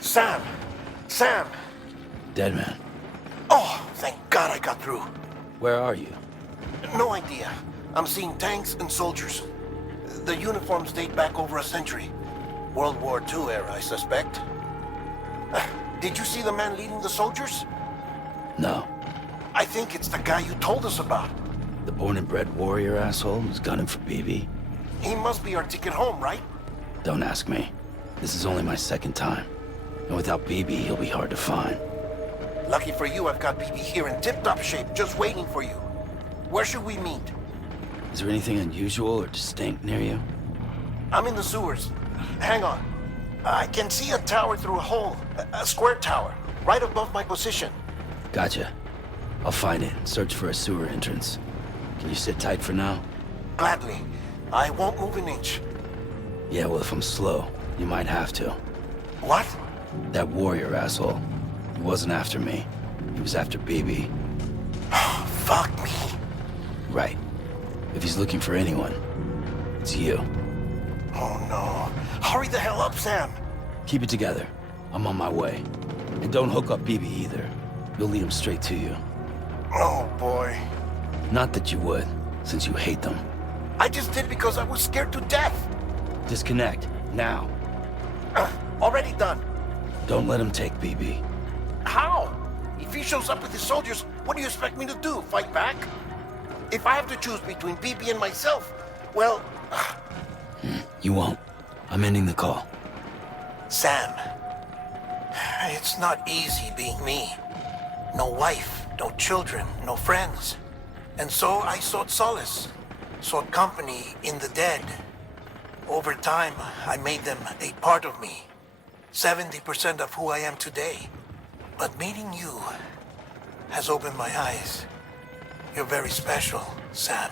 Sam! Sam! Dead man. Oh, thank God I got through. Where are you? No idea. I'm seeing tanks and soldiers. The uniforms date back over a century. World War II era, I suspect. Did you see the man leading the soldiers? No. I think it's the guy you told us about. The born and bred warrior asshole who's gunning for BB? He must be our ticket home, right? Don't ask me. This is only my second time. And without BB, he'll be hard to find. Lucky for you, I've got BB here in tip-top shape, just waiting for you. Where should we meet? Is there anything unusual or distinct near you? I'm in the sewers. Hang on. I can see a tower through a hole. A square tower, right above my position. Gotcha. I'll find it. Search for a sewer entrance. Can you sit tight for now? Gladly. I won't move an inch. Yeah, well, if I'm slow, you might have to. What? That warrior asshole. He wasn't after me. He was after BB. Fuck me. Right. If he's looking for anyone, it's you. Oh no. Hurry the hell up, Sam. Keep it together. I'm on my way. And don't hook up BB either. You'll lead him straight to you. Oh boy. Not that you would, since you hate them. I just did because I was scared to death. Disconnect, now. Already done. Don't let him take BB. How? If he shows up with his soldiers, what do you expect me to do? Fight back? If I have to choose between BB and myself, well... You won't. I'm ending the call. Sam, it's not easy being me. No wife, no children, no friends. And so I sought solace, sought company in the dead. Over time, I made them a part of me. 70% of who I am today. But meeting you has opened my eyes. You're very special, Sam.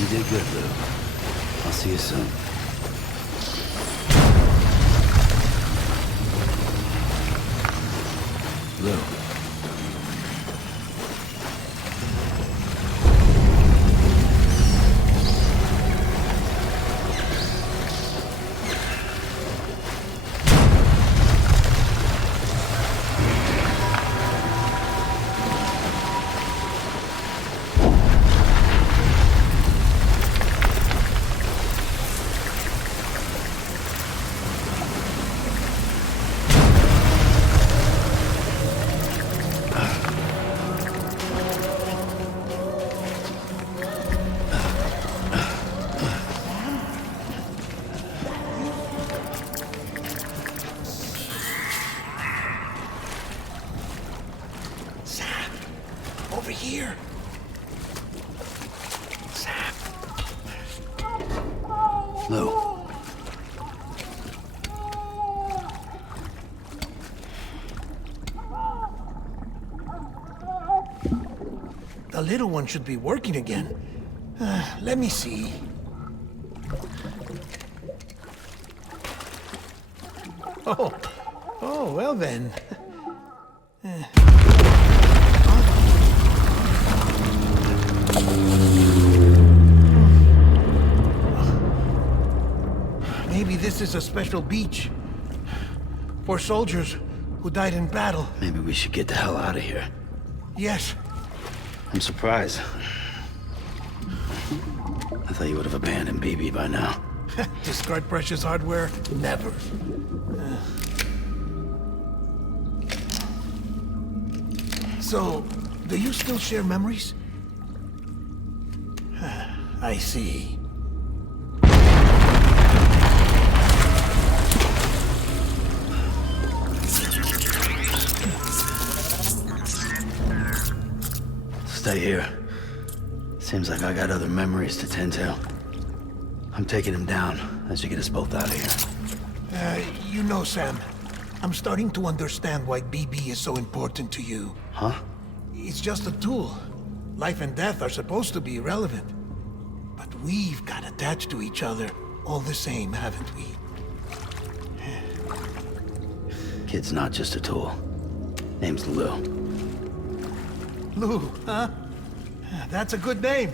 You did good, Lou. I'll see you soon. Lou. Over here. Sam. Lou. The little one should be working again. Let me see. Oh, well then. Maybe this is a special beach for soldiers who died in battle. Maybe we should get the hell out of here. Yes. I'm surprised. I thought you would have abandoned BB by now. Discard precious hardware? Never. So, do you still share memories? I see. Stay here. Seems like I got other memories to tend to. I'm taking him down as you get us both out of here. You know, Sam, I'm starting to understand why BB is so important to you. Huh? It's just a tool. Life and death are supposed to be irrelevant. But we've got attached to each other. all the same, haven't we? Kid's not just a tool. Name's Lou. Lou, huh? That's a good name.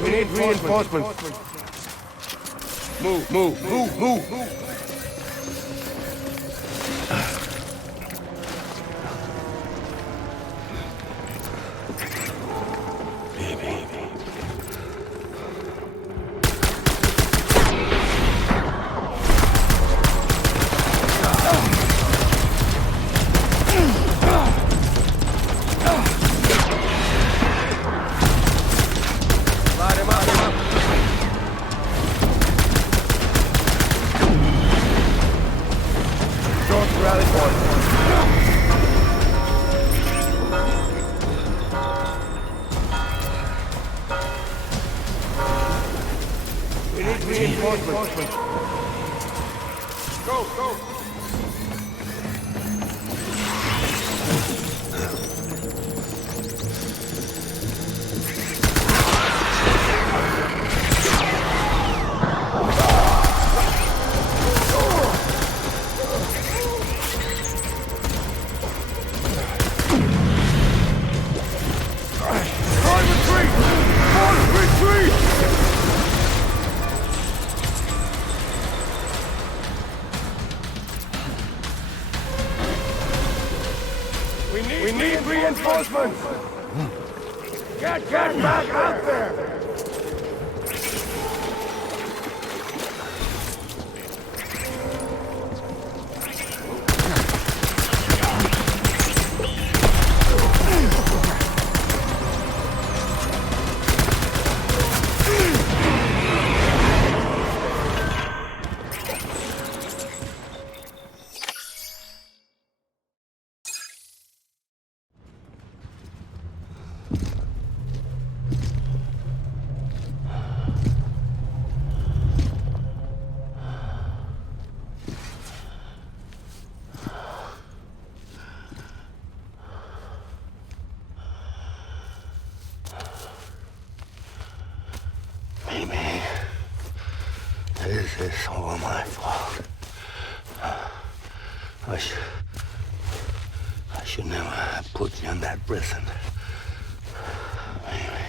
We need reinforcements. Move. Reinforcements. Go. We need reinforcements! Get back out there! is all my fault. I should never have put you in that prison. Anyway.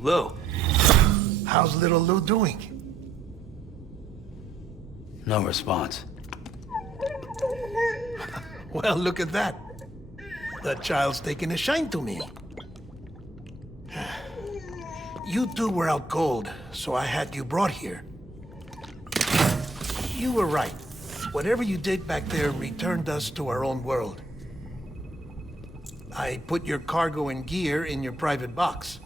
Lou. How's little Lou doing? No response. Well, look at that. That child's taking a shine to me. You two were out cold, so I had you brought here. You were right. Whatever you did back there returned us to our own world. I put your cargo and gear in your private box.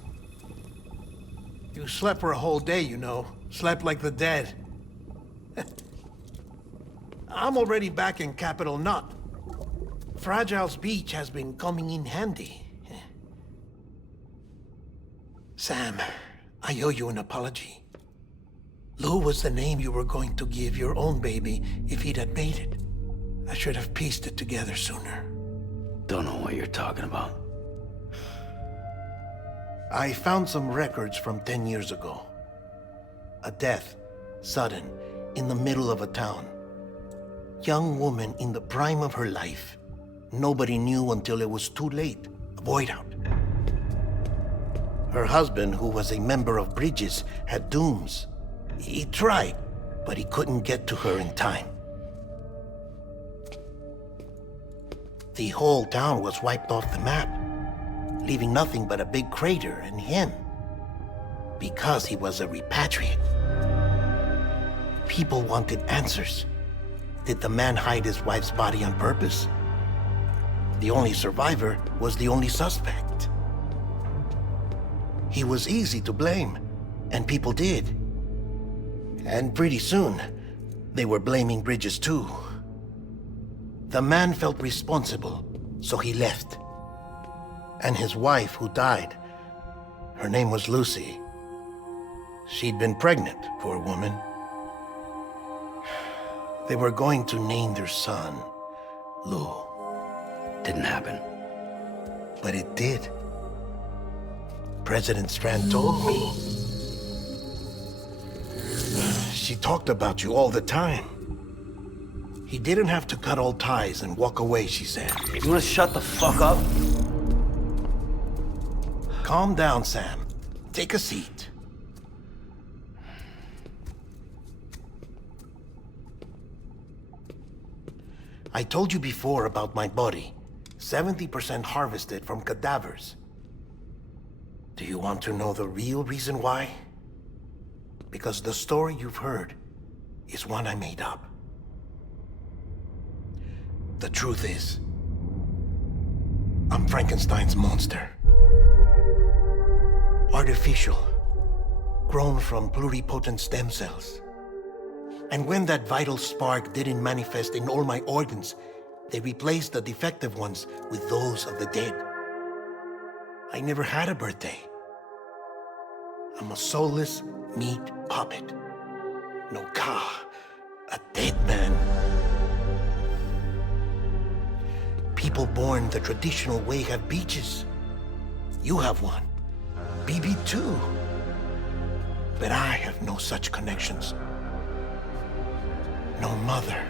You slept for a whole day, you know. Slept like the dead. I'm already back in Capital Knot. Fragile's beach has been coming in handy. Sam, I owe you an apology. Lou was the name you were going to give your own baby if he'd had made it. I should have pieced it together sooner. Don't know what you're talking about. I found some records from 10 years ago. A death, sudden, in the middle of a town. Young woman in the prime of her life. Nobody knew until it was too late. A void out. Her husband, who was a member of Bridges, had dooms. He tried, but he couldn't get to her in time. The whole town was wiped off the map, leaving nothing but a big crater and him. Because he was a repatriate. People wanted answers. Did the man hide his wife's body on purpose? The only survivor was the only suspect. He was easy to blame, and people did. And pretty soon, they were blaming Bridges too. The man felt responsible, so he left. And his wife, who died, her name was Lucy. She'd been pregnant, poor woman. They were going to name their son Lou. Didn't happen. But it did. President Strand told me. She talked about you all the time. He didn't have to cut all ties and walk away, she said. You wanna shut the fuck up? Calm down, Sam. Take a seat. I told you before about my body. 70% harvested from cadavers. Do you want to know the real reason why? Because the story you've heard is one I made up. The truth is, I'm Frankenstein's monster. Artificial, grown from pluripotent stem cells. And when that vital spark didn't manifest in all my organs, they replaced the defective ones with those of the dead. I never had a birthday. I'm a soulless meat puppet. No ka, a dead man. People born the traditional way have beaches. You have one. BB too. But I have no such connections. No mother,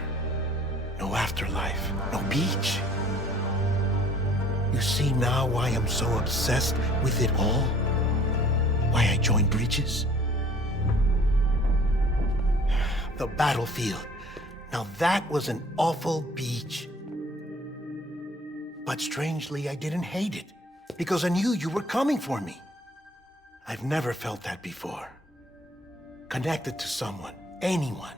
no afterlife, no beach. You see now why I'm so obsessed with it all? Why I joined Bridges? The battlefield. Now that was an awful beach. But strangely, I didn't hate it, because I knew you were coming for me. I've never felt that before. Connected to someone, anyone.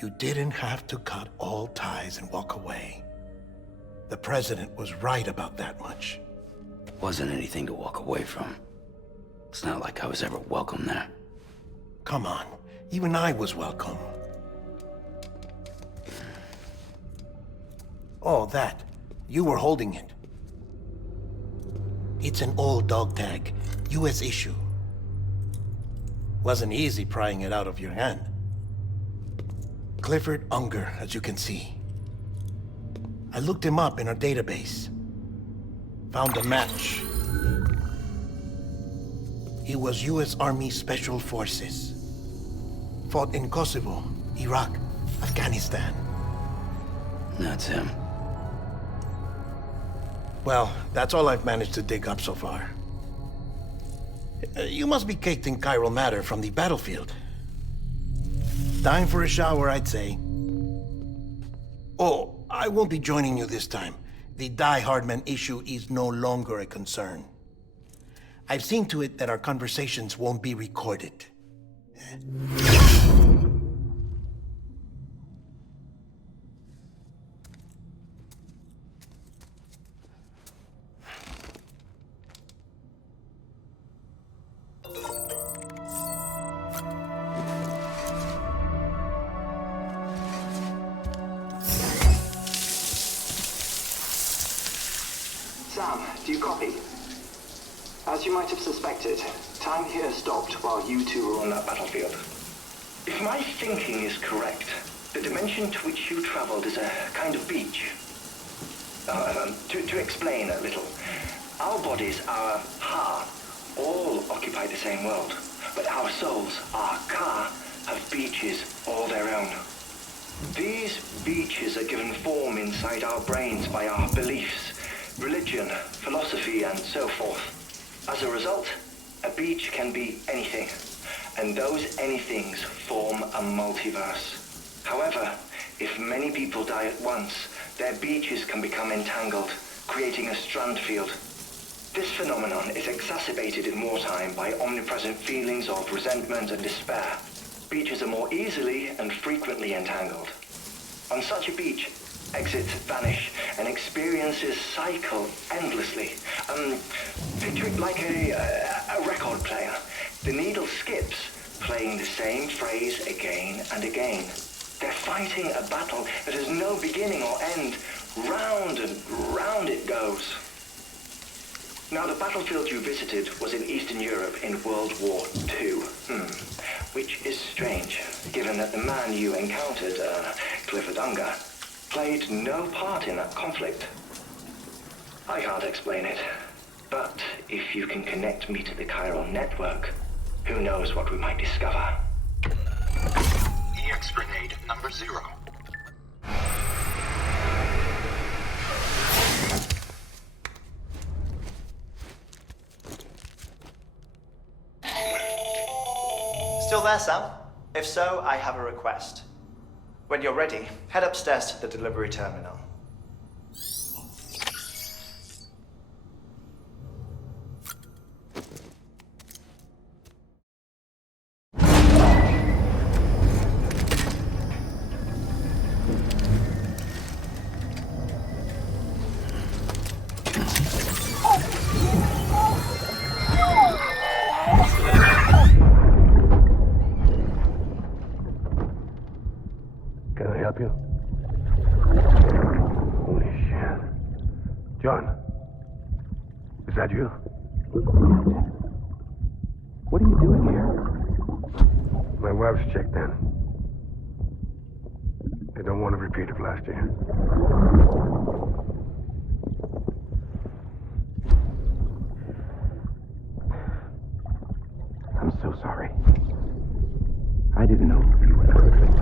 You didn't have to cut all ties and walk away. The president was right about that much. Wasn't anything to walk away from. It's not like I was ever welcome there. Come on, even I was welcome. Oh, that. You were holding it. It's an old dog tag, US issue. Wasn't easy prying it out of your hand. Clifford Unger, as you can see. I looked him up in our database. Found a match. He was US Army Special Forces. Fought in Kosovo, Iraq, Afghanistan. That's him. Well, that's all I've managed to dig up so far. You must be caked in chiral matter from the battlefield. Time for a shower, I'd say. Oh, I won't be joining you this time. The Die Hardman issue is no longer a concern. I've seen to it that our conversations won't be recorded. Sam, do you copy? As you might have suspected, time here stopped while you two were on that battlefield. If my thinking is correct, the dimension to which you traveled is a kind of beach. To explain a little, our bodies, our ha, all occupy the same world, but our souls, our ka, have beaches all their own. These beaches are given form inside our brains by our beliefs, religion, philosophy, and so forth. As a result, a beach can be anything, and those anythings form a multiverse. However, if many people die at once, their beaches can become entangled, creating a strand field. This phenomenon is exacerbated in wartime by omnipresent feelings of resentment and despair. Beaches are more easily and frequently entangled. On such a beach, exits vanish and experiences cycle endlessly. Picture it like a record player. The needle skips, playing the same phrase again and again. They're fighting a battle that has no beginning or end. Round and round it goes. Now, the battlefield you visited was in Eastern Europe in World War II. Which is strange, given that the man you encountered, Clifford Unger, played no part in that conflict. I can't explain it, but if you can connect me to the chiral network, who knows what we might discover. EX grenade number 0. Still there, Sam? If so, I have a request. When you're ready, head upstairs to the delivery terminal. Can I help you? Holy shit. John, is that you? What are you doing here? My wife's checked in. They don't want a repeat of last year. I'm so sorry. I didn't know you were perfect.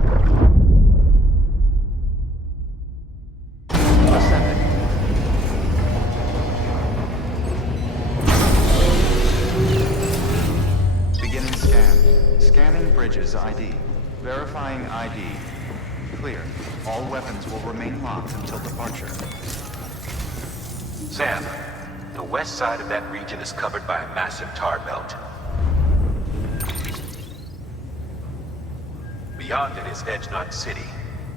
Beginning scan. Scanning bridges ID. Verifying ID. Clear. All weapons will remain locked until departure. Sam, the west side of that region is covered by a massive tar belt. Beyond it is Edgenot City,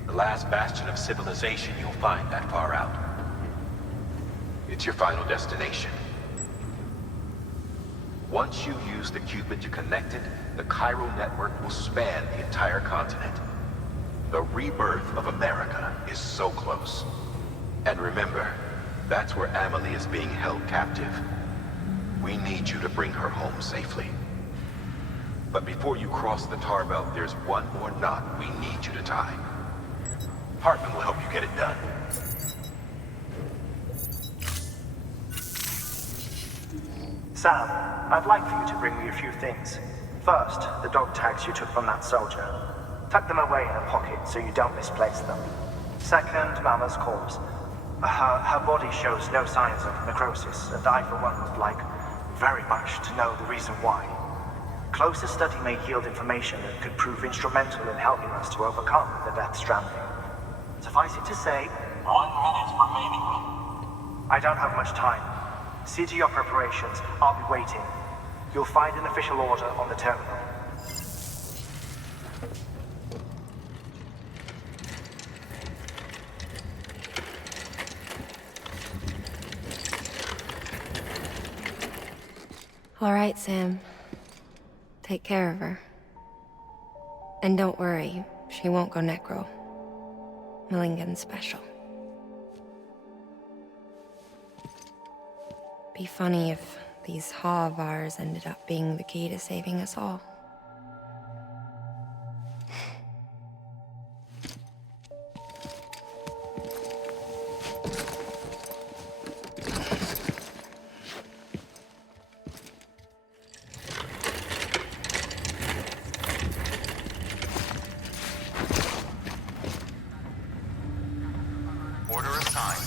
the last bastion of civilization you'll find that far out. It's your final destination. Once you use the Cupid to connect it, the Cairo network will span the entire continent. The rebirth of America is so close. And remember, that's where Amelie is being held captive. We need you to bring her home safely. But before you cross the tar belt, there's one more knot we need you to tie. Hartman will help you get it done. Sam, I'd like for you to bring me a few things. First, the dog tags you took from that soldier. Tuck them away in a pocket so you don't misplace them. Second, Mama's corpse. Her body shows no signs of necrosis, and I, for one, would like very much to know the reason why. Closer study may yield information that could prove instrumental in helping us to overcome the Death Stranding. Suffice it to say, 1 minute remaining. I don't have much time. See to your preparations. I'll be waiting. You'll find an official order on the terminal. All right, Sam. Take care of her. And don't worry, she won't go necro. Millingan's special. Be funny if these Ha of ours ended up being the key to saving us all. Order assigned.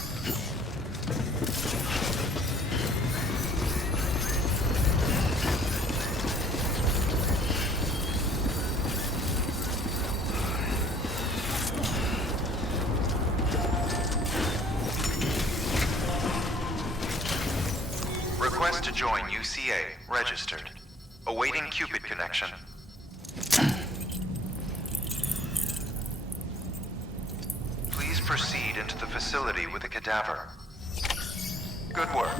Request to join UCA. Registered. Awaiting Cupid connection. Please proceed into the facility with the cadaver. Good work.